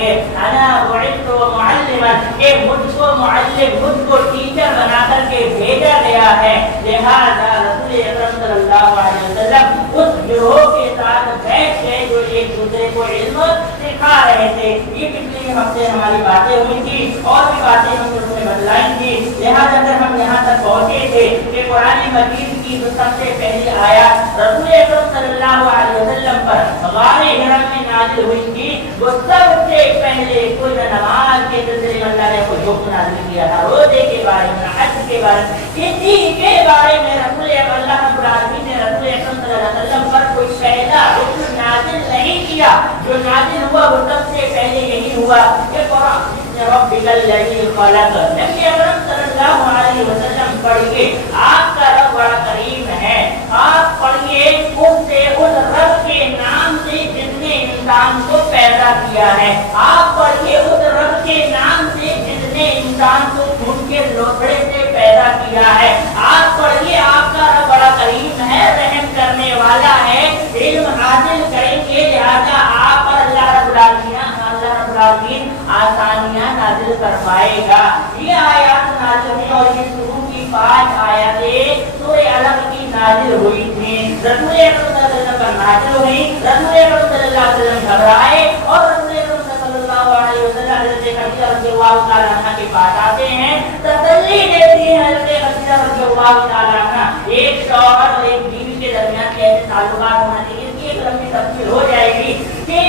کے انا بعثت معلما کہ مجھ کو معلم مجھ کو ٹیچر بنا کر کے بھیجا گیا ہے. لہذا رسول اکرم صلی اللہ علیہ وسلم اس گروہ کے ساتھ بیٹھ گئے جو ایک دوسرے کو علم سکھا رہے تھے. یہ پچھلے ہفتے ہماری باتیں ہوئی تھی اور بھی باتیں ہم اس میں بتلائی تھی. لہٰذا اگر ہم یہاں تک پہنچے تھے کہ قرآن مجید کی جو سب سے پہلی آیات رسول اکرم صلی اللہ علیہ وسلم پر غار حرا میں نازل ہوئی تھی وہ سب سے پہلے کوئی نماز کے سلسلے میں اللہ نے کوئی حکم نازل کیا تھا, روزے کے بارے میں, حج کے بارے میں, کسی کے بارے میں رسول اللہ رب العالمین نے رسول اکرم صلی اللہ علیہ وسلم پر کوئی پہلا حکم نازل نہیں کیا. جو نازل ہوا وہ سب سے پہلے یہی ہوا کہ قرآن ربک الذی خلق. نبی اکرم صلی اللہ علیہ وسلم پڑھیے آپ کا رب بڑا کریم ہے. آپ پڑھیے اس رب کے نام سے جس نے انسان کو پیدا کیا ہے. آپ پڑھیے اس رب کے نام سے جس نے انسان کو خون کے لوتھڑے سے پیدا کیا ہے. آپ پڑھیے آپ کا رب بڑا کریم ہے, رحم کرنے والا ہے, علم حاصل کریں گے. لہٰذا آپ پر اللہ رب العالمین آسانیاں نازل فرمائے گا. یہ آیات نازل ہوئی اور یہ شروع کی 5 آیاتیں سورہ علق کی نازل ہوئی تھی. رسول اکرم صلی اللہ علیہ وسلم پر نازل ہوئی. رسول اکرم صلی اللہ علیہ وسلم گھبرائے اور رسول اکرم صلی اللہ علیہ وسلم حضرت خدیجہ رضی اللہ تعالی عنہا کے پاس آتے ہیں, تسلی دیتی ہیں حضرت خدیجہ رضی اللہ تعالی عنہا. ایک شوہر اور ایک بیوی کے درمیان کیسے تعلقات ہونا چاہیے اس کی ایک لمبی تفصیل ہو جائے گی کہ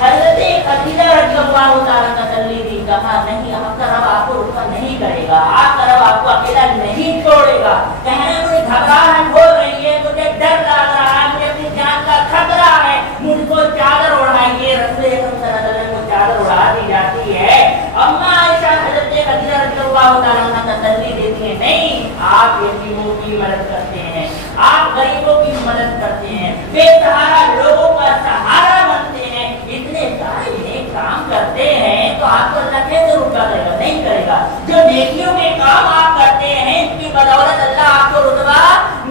حضرت خدیجہ رضی اللہ تعالیٰ تسلی دی, کہا نہیں آپ کا رب آپ کو رخصت نہیں کرے گا, آپ کا رب آپ کو اکیلا نہیں چھوڑے گا. کہنے مجھے گھبراہٹ ہو رہی ہے, مجھے ڈر لگ رہا ہے, مجھے اپنی جان کا خطرہ ہے, مجھ کو چادر اڑائیے. رسول اکرم صلی اللہ علیہ وسلم کو چادر اڑا دی جاتی ہے. اما عائشہ حضرت خدیجہ رضی اللہ تعالیٰ تسلی دیتی ہے, نہیں آپ یتیموں کی مدد کرتے ہیں, آپ غریبوں کی مدد کرتے ہیں, بے سہارا لوگوں کا سہارا بنتے ہیں, اتنے سارے نیک کام کرتے ہیں تو آپ کو اللہ کیسے رتبہ کرے گا؟ نہیں کرے گا. جو نیکیوں کے کام آپ کرتے ہیں ان کی بدولت اللہ آپ کو رتبہ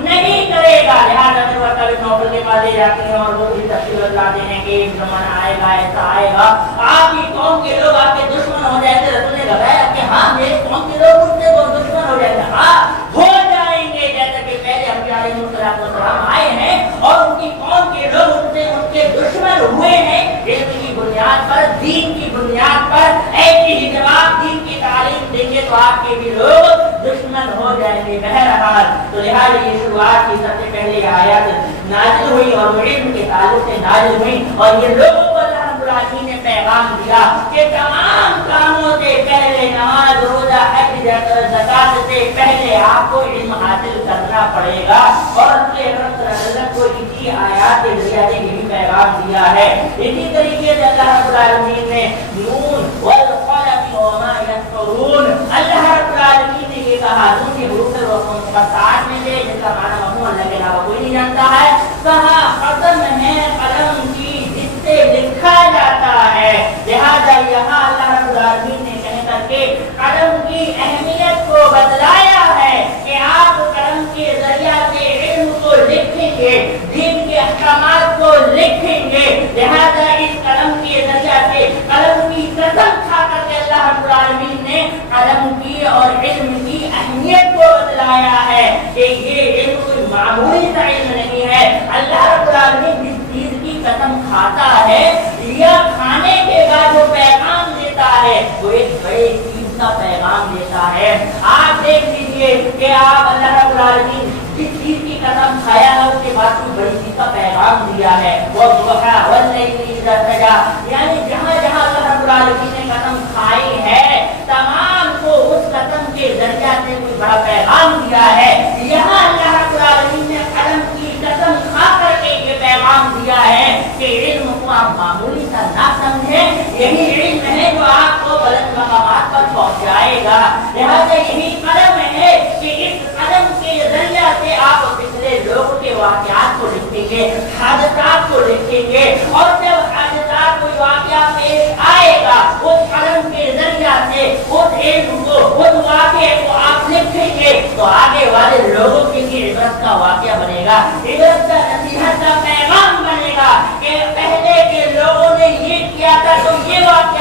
نہیں کرے گا. لہٰذا میں ورقہ بن نوفل کے پاس لے جاتے ہیں اور وہ بھی تفصیل بتاتے ہیں کہ ایک زمانہ آئے گا, ایسا آئے گا آپ کی قوم کے لوگ آپ کے دشمن ہو جائیں گے. رسول نے بتایا کہ ہاں میری قوم کے لوگ مجھ سے دشمن ہو جائیں گے. ہاں ہو جائیں گے, جیسا کہ پہلے انبیاء علیہ السلام آئے ہیں اور ان کی قوم کے لوگ ان کے دشمن ہوئے ہیں. علم کی بنیاد پر, دین کی بنیاد پر ایسی ہی جواب دین کی تعلیم دیں گے تو آپ کے بھی لوگ دشمن ہو جائیں گے. بہرحال تو لہٰذا یہ شروعات کی سب سے پہلے آیات نازل ہوئی اور علم کے تعلق سے نازل ہوئی اور یہ لوگوں کو اللہ رب العالمین نے پیغام دیا کہ تمام کاموں سے پہلے نماز, روزہ, حج, زکات سے پہلے آپ کو علم حاصل کرنا پڑے گا. اور رسول اکرم صلی اللہ علیہ وسلم کو اسی آیات کے ذریعے یہی پیغام دیا ہے. اسی طریقے سے اللہ رب العالمین نے نون والقلم وما یسطرون, اللہ رب العالمین نے یہ کہا نون کے حروف مقطعات میں سے جس کا معنی مفہوم اللہ کے علاوہ کوئی نہیں جانتا ہے, کہا قسم ہے قلم کی جس سے لکھا جاتا ہے. لہذا یہاں اللہ رب العالمین نے کہہ کر کے قلم کی اہمیت کو بتلایا ہے کہ آپ قلم کے ذریعہ سے علم کو لکھیں گے, دین کے احکامات کو لکھیں گے. لہذا اس قلم کے ذریعہ سے قلم کی قسم کھا کر کے اللہ رب العالمین نے قلم کی اور علم کی اہمیت کو بتلایا ہے کہ یہ علم کوئی معمولی سا علم نہیں ہے. اللہ رب العالمین جس چیز کی قسم کھاتا ہے یا کھانے کے بعد وہ پیغام دیتا ہے وہ ایک بڑے چیز کا پیغام دیتا ہے. آپ دیکھ لیجیے کہ آپ اللہ رب العالمین جس چیز کی قسم کھایا ہے اس کے بعد کوئی بڑی چیز کا پیغام دیا ہے. وہ یعنی جہاں جہاں اللہ رب العالمین نے قسم کھائی ہے تمام کو اس قسم کے ذریعہ سے کوئی بڑا پیغام دیا ہے. یہاں اللہ رب العالمین نے قلم کی قسم کھا کر کے یہ پیغام دیا ہے کہ علم کو آپ معمولی سا نہ سمجھیں, یہی علم ہے جو آپ کو بلند مقامات پر پہنچائے گا. لہذا یہی قلم ہے کہ اس قلم کے ذریعہ سے آپ پچھلے لوگوں کے واقعات کو لکھیں گے, حادثات کو لکھیں گے, اور جب حادثات کوئی واقعہ پیش آئے گا اس قلم کے ذریعہ سے اس علم کو, اس واقعے کو آپ لکھیں گے تو آگے والے لوگوں کے لیے عبرت کا واقعہ بنے گا, عبرت کا نصیحت کا پیغام بنے گا کہ پہلے کے لوگوں نے یہ کیا تھا تو یہ واقعہ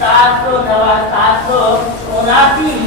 779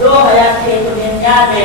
2699।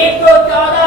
114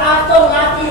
779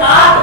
7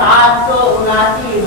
779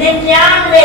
99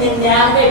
99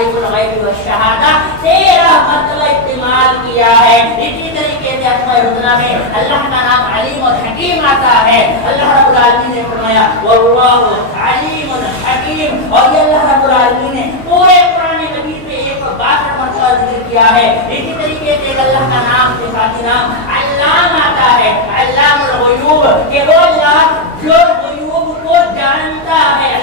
عالم الغیب والشہادہ 13 مرتبہ استعمال کیا ہے. اسی طریقے سے اسماء الحسنی میں اللہ کا نام علیم اور حکیم آتا ہے. اللہ رب العالمین نے فرمایا واللہ علیم حکیم, اور یہ اللہ رب العالمین نے پورے قرآن مجید میں 162 مرتبہ ذکر کیا ہے. اسی طریقے سے اللہ کا نام صفاتی نام علام آتا ہے, علام الغیوب, کہ وہ اللہ جو غیوب کو جانتا ہے.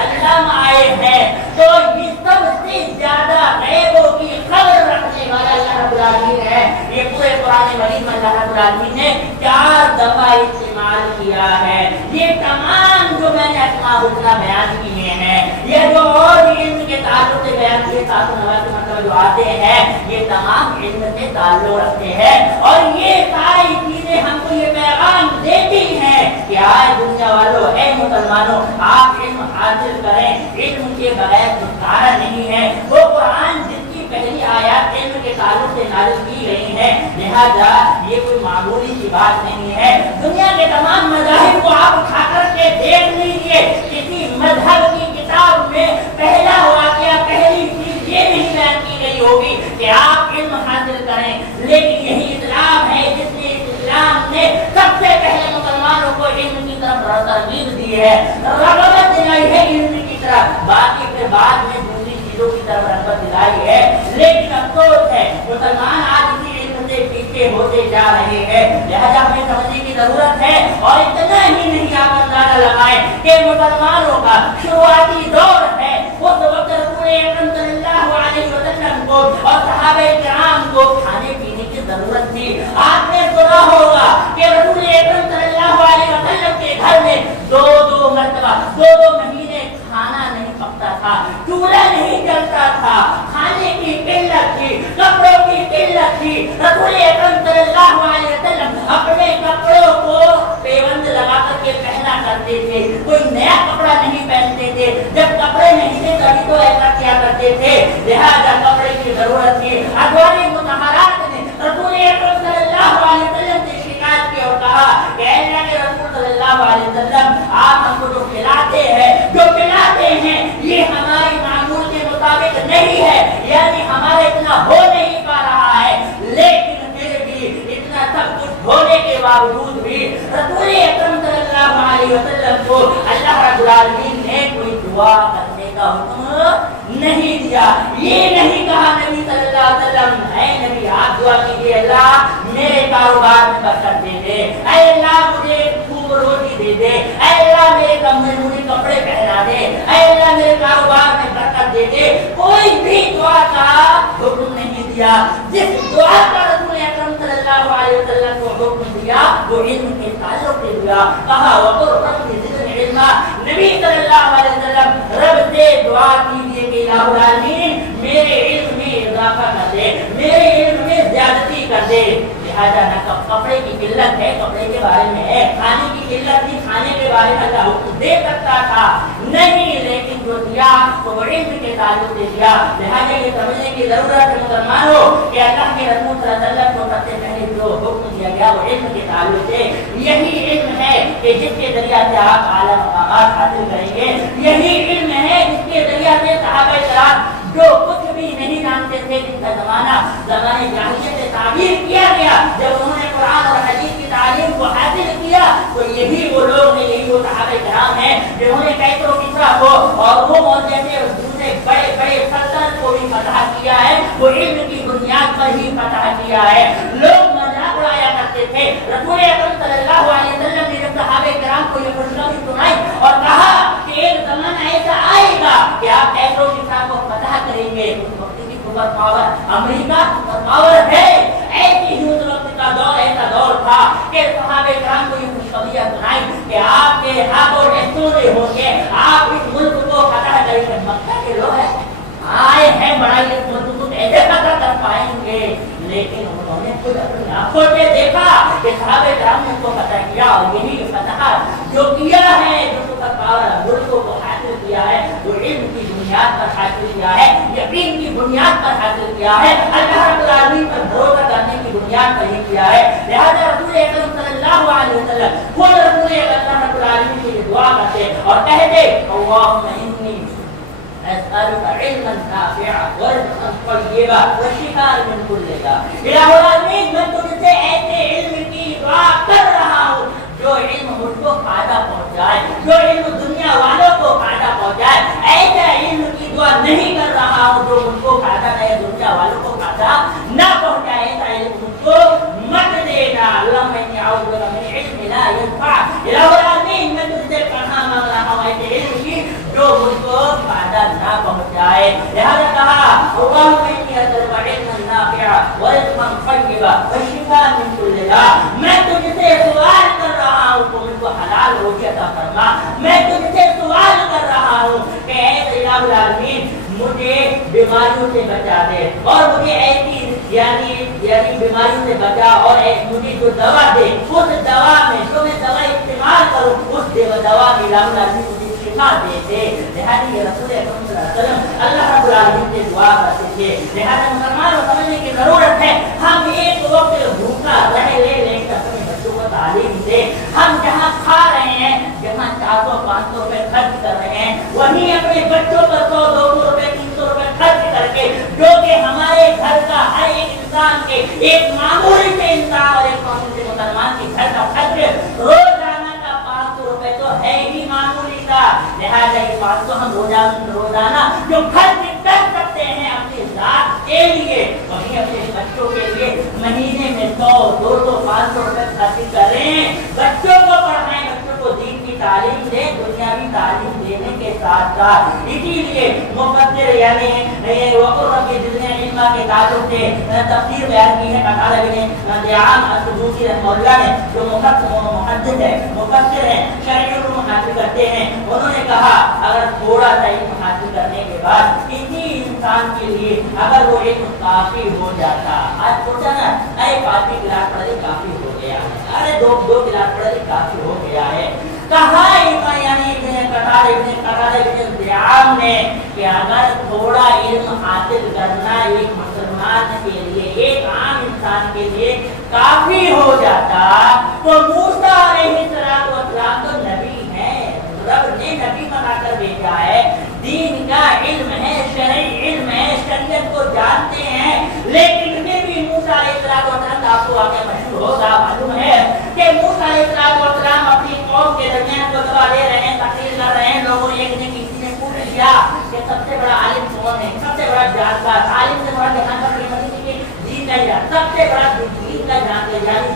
علام آئے ہیں تو یہ سب سے زیادہ غیبوں کی خبر رکھنے والا اللہ رب العالمین ہے. یہ پورے قرآن مجید میں اللہ رب العالمین نے 4 دفعہ استعمال کیا ہے. یہ تمام جو میں نے اسماء الحسنی بیان کیے ہیں, یہ جو اور بھی علم کے تعلق سے بیان کیے 789 مرتبہ جو آتے ہیں, یہ تمام علم سے تعلق رکھتے ہیں. اور یہ ساری چیزیں ہم کو یہ پیغام دیتی ہیں کہ آج دنیا والوں, اے مسلمانوں, آپ علم حاصل کریں. علم کے بغیر چھٹکارا نہیں ہے. وہ قرآن جس کی پہلی آیات علم کے تعلق سے نازل کی گئی ہیں, لہذا یہ کوئی معمولی سی بات نہیں ہے. دنیا کے تمام مذاہب کو آپ اٹھا کر کے دیکھ لیجیے, کسی مذہب کی کتاب میں پہلا واقعہ, پہلی چیز یہ نہیں بیان کی گئی ہوگی کہ آپ علم حاصل کریں. لیکن یہی اسلام ہے جس نے اسلام نے سب سے پہلے مسلمانوں کو علم کی طرف ترغیب دی ہے, رغبت دلائی ہے علم کی طرف. باقی پھر بعد میں دوسری چیزوں کی طرف رغبت دلائی ہے. لیکن افسوس ہے مسلمان آج اسی علم سے پیچھے ہوتے جا رہے ہیں. لہذا ہمیں سمجھنے کی ضرورت ہے. اور اتنا ہی نہیں, آپ اندازہ لگائیں کہ مسلمانوں کا شروعاتی دور ہے اس وقت رسول اکرم صلی اللہ علیہ وسلم کو اور صحابہ کرام کو کھانے پینے کی ضرورت تھی. آپ نے سنا ہوگا کہ رسول اکرم صلی اللہ علیہ وسلم کے گھر میں 2 مرتبہ 2 مہینے کھانا نہیں پکتا تھا, چولہا نہیں جلتا تھا, کھانے کی قلت تھی, کپڑوں کی قلت تھی. رسول اکرم صلی اللہ علیہ وسلم اپنے کپڑوں کو پیوند لگا کر کے پہنا کرتے تھے, کوئی نیا کپڑا نہیں پہنتے تھے. جب کپڑے نہیں تھے تبھی تو ایسا کیا کرتے تھے, لہذا کپڑے کی ضرورت تھی. ازواج مطہرات نے رسول اکرم صلی اللہ علیہ وسلم سے شکایت کی اور کہا کہ اے اللہ کے رسول صلی اللہ علیہ وسلم, آپ ہم کو جو کھلاتے ہیں یہ ہماری معمول کے مطابق نہیں ہے, یعنی ہمارے اتنا ہو نہیں پا رہا ہے. لیکن پھر بھی اتنا سب کچھ ہونے کے باوجود بھی رسول اکرم صلی اللہ علیہ وسلم کو اللہ رب العالمین نے کوئی دعا کرنے کا حکم نہیں دیا. یہ نہیں کہا نبی صلی اللہ علیہ وسلم, اے نبی آپ دعا کیجیے اللہ میرے کاروبار میں برکت دے دے, اے اللہ مجھے خوب روٹی دے دے, اے اللہ میرے مجھے کپڑے پہنا دے, اے اللہ میرے کاروبار میں برکت دے دے. کوئی بھی دعا کا حکم نہیں دیا. جس دعا کا رسول اکرم صلی اللہ علیہ وسلم کو حکم دیا وہ علم کے تعلق سے دیا. کہا وقر رب زدنی علما, نبی صلی اللہ علیہ وسلم رب سے دعا کیجیے کہ الہ العالمین میرے علم میں اضافہ کر دے, میرے علم میں زیادتی کر دے. لہذا نہ کپڑے کی قلت ہے, کپڑے کے بارے میں ہے, کھانے کی قلت تھی, کھانے کے بارے میں اللہ حکم دے سکتا تھا نہیں, لیکن جو دیا وہ علم کے تعلق سے دیا. لہذا یہ سمجھنے کی ضرورت ہے مسلمانوں کہ اللہ کے رسول صلی اللہ علیہ وسلم کو سب سے پہلے جو حکم دیا گیا وہ علم کے تعلق سے. یہی علم ہے کہ جس کے ذریعہ سے آپ اعلیٰ مقامات حاصل کریں گے. یہی علم ہے جس کے ذریعہ سے صحابہ کرام جو کچھ بھی نہیں جانتے تھے, جن کا زمانے جاہلیت سے تعبیر کیا گیا, جب انہوں نے قرآن اور حدیث کی تعلیم کو حاصل کیا تو یہی وہ لوگ ہیں, یہی وہ صحابہ کرام ہیں جنہوں نے کیسر و کسریٰ کو اور روم اور جیسے دوسرے بڑے بڑے سلطنت کو بھی فتح کیا ہے. وہ علم کی بنیاد پر ہی فتح کیا ہے. لوگ مذاق اڑایا کرتے تھے. رسول اکرم صلی اللہ علیہ وسلم نے جب صحابہ کرام کو یہ خوشخبری سنائی اور کہا کہ ایک زمانہ ایسا آئے گا کہ آپ کیسر و کسریٰ کو فتح کریں گے. اس وقت کی سپر پاور امریکہ سپر پاور ہے. ایسی ہی اس وقت کا دور ایسا دور تھا کہ صحابہ کرام کو یہ خوشخبریاں سنائی کہ آپ کے ہاتھوں میں سونے ہوں گے, آپ اس ملک کو فتح کریں گے. مکہ کے لوگ آئے ہیں بڑائی اس ملک کو ایسے فتح کر پائیں گے, لیکن انہوں نے خود اپنی آنکھوں سے دیکھا کہ صحابہ کرام نے اس کو فتح کیا. اور یہی فتح جو کیا ہے, جو سپر پاور ملکوں کو حاصل کیا ہے, وہ علم کی بنیاد پر حاصل کیا ہے, یقین کی بنیاد پر حاصل کیا ہے, اللہ رب العالمین پر بھروسہ کرنے کی بنیاد پر ہی کیا ہے. لہذا رسول اکرم صلی اللہ علیہ وسلم خود رسول اللہ رب العالمین کی دعا کرتے اور کہتے اللہم انی اسألك علما نافعا ورزقا طيبا وشفاء من كل داء. الہ العالمین میں تجھ سے ایسے علم کی دعا کر رہا ہوں جو علم مجھ کو فائدہ پہنچائے، جو علم دنیا والوں کو فائدہ پہنچائے. ایسا علم کی دعا نہیں کر رہا ہوں جو مجھ کو فائدہ دے، دنیا والوں کو فائدہ نہ پہنچائے. ایسا علم مجھ کو مت دینا. اللہم انی اعوذ بک من علم لا ينفع. الہ العالمین میں تجھ سے پناہ مانگ رہا ہوں ایسے علم کی جو مجھ کو فائدہ نہ پہنچائے. لہذا کہا اللہم انی اسألک علما نافعا ورزقا طیبا وشفاء من کل داء. میں تجھ سے سوال کر رہا ہوں تو مجھ کو حلال روزی عطا فرما. میں تجھ سے سوال کر رہا ہوں کہ اے الہ العالمین مجھے بیماریوں سے بچا دے اور مجھے ایسی یعنی بیماریوں سے بچا اور مجھے جو دوا دے اس دوا میں جو میں دوا استعمال کروں اس دوا میں الہ العالمین مجھے شفا دے دے. لہذا یہ رسول اکرم صلی اللہ علیہ وسلم اللہ رب العالمین سے دعا کرتے تھے. لہذا مسلمانوں کو سمجھنے کی ضرورت ہے ہم ایک وقت بھوکا رہ لے کر اپنے بچوں کو تعلیم دے. ہم جہاں کھا رہے ہیں، جہاں 400-500 روپے خرچ کر رہے ہیں، وہیں اپنے بچوں پر 100-200 روپے 300 روپے خرچ کر کے جو کہ ہمارے گھر کا ہر ایک انسان کے ایک معمولی سے انسان اور ایک معمولی سے مسلمان کے گھر کا خرچ روزانہ کا 500 روپے تو ہے ہی معمولی کا. لہٰذا یہ 500 ہم روزانہ جو خرچ کر سکتے ہیں اپنی ذات کے لیے، وہیں اپنے بچوں کے لیے مہینے میں 100-200-500 روپے خرچ کریں. بچوں کو پڑھائیں، بچوں کو دین کی تعلیم دیں، دنیاوی تعلیم دینے کے ساتھ ساتھ. اسی لیے مفسر یعنی وقر ربی زدنی علما کے تعلق سے تفسیر بیان کی ہے قتادہ بن دعامہ السدوسی رحمہ اللہ نے، جو محدث ہے، مفسر ہیں، شرعی علوم حاصل کرتے ہیں. انہوں نے کہا اگر تھوڑا سا علم حاصل کرنے کے بعد کسی انسان کے لیے اگر وہ علم کافی ہو جاتا، آج سوچا نا ارے 5 کلاس پڑھے کافی ہو گیا، ارے 2 کلاس پڑھے کافی ہو گیا ہے. کہا یعنی قتادہ بن دعامہ نے کہ اگر تھوڑا علم حاصل کرنا ایک مسلمان کے لیے، ایک عام انسان کے لیے کافی ہو جاتا تو موسیٰ علیہ السلام تو نبی ہیں، رب نے نبی بنا کر بھیجا ہے، دین کا علم ہے، شرعی علم ہے، شریعت کو جانتے ہیں. لیکن پھر بھی موسیٰ علیہ السلام آپ کو واقعہ مشہور ہوگا، معلوم ہے کہ موسیٰ علیہ السلام اپنی قوم کے درمیان خطبہ دے رہے ہیں، تقریر کر رہے ہیں. لوگوں نے ایک دن کسی نے پوچھ لیا کہ سب سے بڑا عالم کون ہے، سب سے بڑا جانکار، عالم سے بڑا جانکار دین کا جانکار، سب سے بڑا دین کا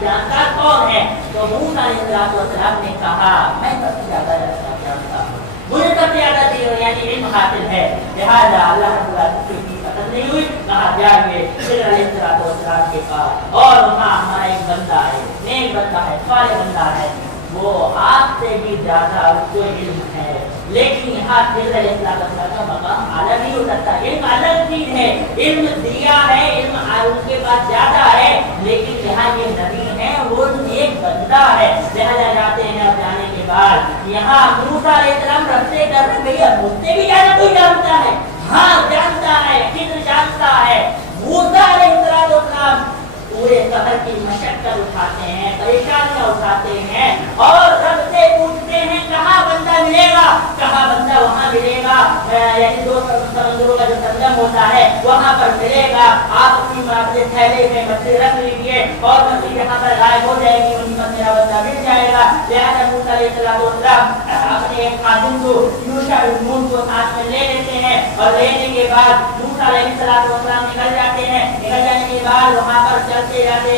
جانکار کون ہے؟ تو موسیٰ علیہ السلام نے کہا میں سب سے زیادہ جانتا ہوں، مجھے سب سے زیادہ یعنی علم حاصل ہے. لہٰذا اللہ رب العالمین کی پسند نہیں ہوئی، کہا جائیے خضر علیہ السلام کے پاس، اور وہاں ہمارا ایک بندہ ہے، نیک بندہ ہے، صالح بندہ ہے، وہ آپ سے بھی زیادہ اس کو علم ہے. لیکن یہاں خضر علیہ السلام کا مقام الگ ہی ہو سکتا ہے. علم الگ چیز ہے، علم دیا ہے، علم ان کے پاس زیادہ ہے، لیکن یہاں یہ نبی ہے، وہ ایک بندہ ہے. لہذا جاتے ہیں، اور جانے کے بعد یہاں موسیٰ علیہ السلام رستے کر رہے ہیں، بھیا مجھ سے بھی زیادہ کوئی جانتا ہے؟ ہاں جانتا ہے، خضر جانتا ہے. موسیٰ علیہ السلام پورے سفر کی مشقت اٹھاتے ہیں، پریشانیاں اٹھاتے ہیں، اور رب سے پوچھتے ہیں کہاں بندہ ملے گا، کہاں بندہ وہاں ملے گا، یعنی 2 سمندروں کا جو سنگم ہوتا ہے وہاں پر ملے گا. آپ اپنے تھیلے میں مچھلی رکھ لیجیے اور مچھلی جہاں پر غائب ہو جائے گی وہیں پر میرا بندہ مل جائے گا. لہٰذا موسیٰ علیہ السلام اپنے ایک خادم کو یوشع بن نون کو ساتھ میں لے لیتے ہیں، اور لینے کے بعد موسیٰ علیہ السلام نکل جاتے ہیں. نکل جانے کے بعد وہاں پر چلتے جاتے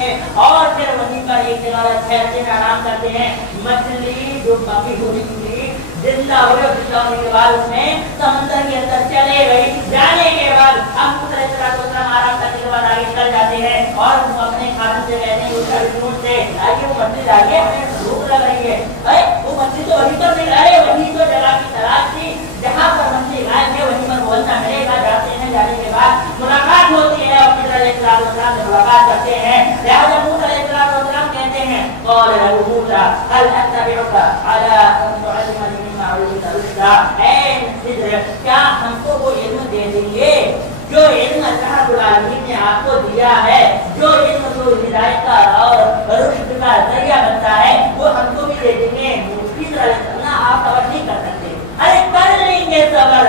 ہیں اور پھر وہیں پر ایک جگہ ٹھہرتے ہیں، آرام کرتے ہیں. مچھلی جو باقی ہوئی تھی زندہ ہوئے، زندہ ہونے کے بعد اس میں سمندر کے اندر چلے گئی. جانے کے بعد ہم موسیٰ علیہ السلام آرام کرنے کے بعد آگے نکل جاتے ہیں اور اپنے خادم سے کہتے ہیں یوشع بن نون سے آئیے وہ مچھلی لائیے، ہمیں بھوک لگ رہی ہے. وہ مچھلی تو وہیں پر مل رہے، وہیں تو جگہ کی تلاش تھی جہاں پر مچھلی غائب ہے، وہیں پر بولنا ملے گا. جاتے ہیں، جانے کے بعد ملاقات ہوتی ہے اور خضر علیہ السلام سے ملاقات کرتے ہیں. لہٰذا موسیٰ علیہ السلام کہتے ہیں قال له موسیٰ هل اتبعك على ان تعلمني مما علمت رشدا. اے خضر کیا ہم کو وہ علم دے دیں گے جو علم اللہ رب العالمین نے آپ کو دیا ہے، جو علم جو ہدایت کا اور رشد کا ذریعہ بنتا ہے وہ ہم کو بھی دے دیں گے. خضر علیہ السلام آپ صبر نہیں کر سکتے، ارے کر لیں گے صبر،